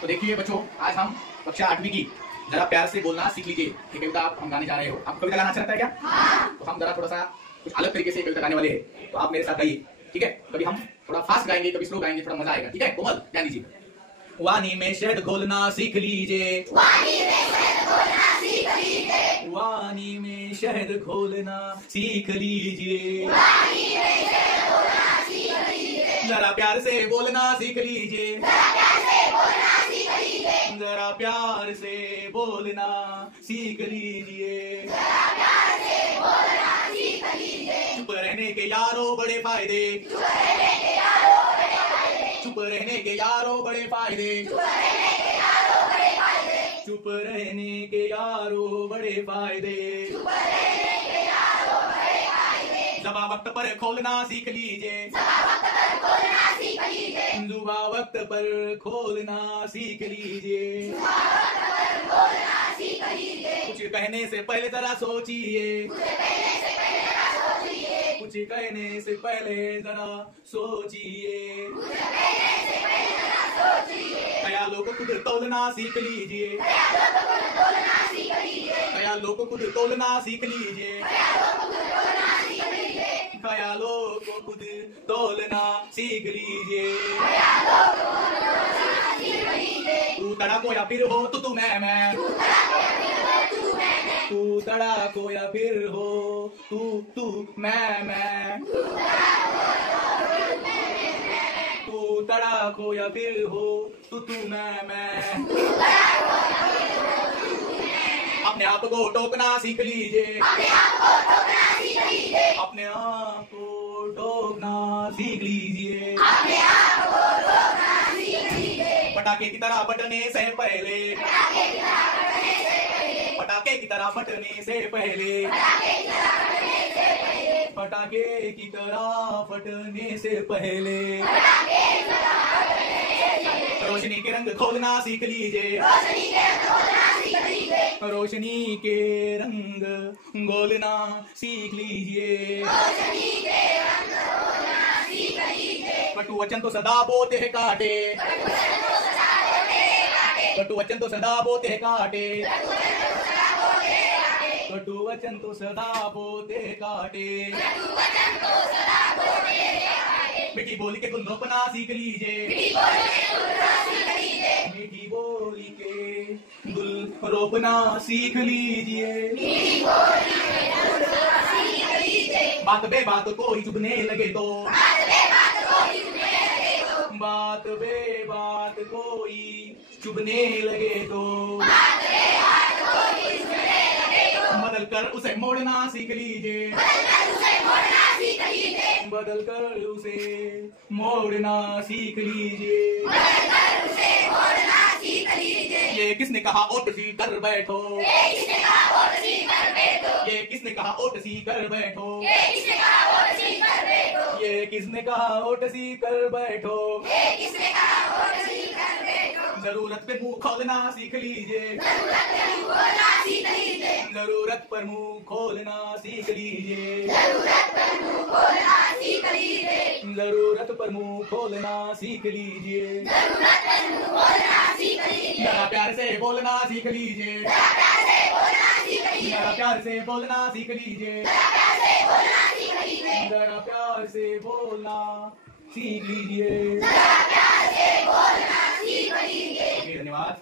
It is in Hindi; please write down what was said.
तो देखिए बच्चों, आज हम कक्षा 8वीं की जरा प्यार से बोलना सीख लीजिए। ये कविता आप हम गाने जा रहे हो। आपको कविता गाना अच्छा लगता है क्या? हाँ। तो हम जरा थोड़ा सा कुछ अलग तरीके से कविता गाने वाले हैं, तो आप मेरे साथ गाइए, ठीक है? कभी हम थोड़ा फास्ट गाएंगे, कभी स्लो गाएंगे, थोड़ा मजा आएगा, ठीक है? कोमल, ध्यान दीजिए। वानी में शहद घोलना सीख लीजिए, वानी में शहद घोलना सीख लीजिए, जरा प्यार से बोलना सीख लीजिए, जरा प्यार से बोलना सीख लीजिए। चुप रहने के यारों बड़े फायदे, चुप रहने के यारों बड़े फायदे, चुप रहने के यारों बड़े फायदे। जुबा वक्त पर खोलना सीख लीजिए, जुबा वक्त पर खोलना सीख लीजिए। कुछ कहने से पहले जरा सोचिए, कुछ कहने से पहले जरा सोचिए। ख्यालों को खुद तोलना सीख लीजिए, ख्यालों को खुद तोलना सीख लीजिए, ख्यालों को खुद तोलना सीख लीजिए। तू तड़ाको या फिर हो तू मैं, तू तड़ाको या फिर हो तू मैं, तू तड़ाको या फिर हो तू मैं। अपने आप को टोकना सीख लीजिए, अपने आप को टोकना सीख लीजिए। पटाखे की तरह फटने से पहले, पटाखे की तरह फटने से पहले, पटाखे की तरह फटने से पहले रोशनी के रंग खोलना सीख लीजिए, रोशनी के रंग घोलना सीख लीजिए। कटु वचन तो सदा बोते हैं काटे, कटु वचन तो सदा बोते हैं काटे, कटु वचन तो सदा बोते काटे। मीठी बोली के गुल रोपना सीख लीजिए, मीठी बोली के गुल रोपना सीख लीजिए। बात बे बात कोई चुभने लगे तो, बात बे बात कोई चुभने लगे तो, बदल कर उसे मोड़ना सीख लीजिए, बदल कर उसे मोड़ना सीख लीजिए। ये किसने कहा ओट सी कर बैठो, ये किसने कहा ओट सी कर बैठो, ये किसने कहा ओट सी कर बैठो। जरूरत पे मुंह खोलना सीख लीजिए, जरूरत पर मुंह खोलना सीख लीजिए, जरूरत पर मुंह खोलना सीख लीजिए। जरा प्यार से बोलना सीख लीजिए, जरा प्यार से बोलना सीख लीजिए, जरा प्यार से बोलना सीख लीजिए। धन्यवाद।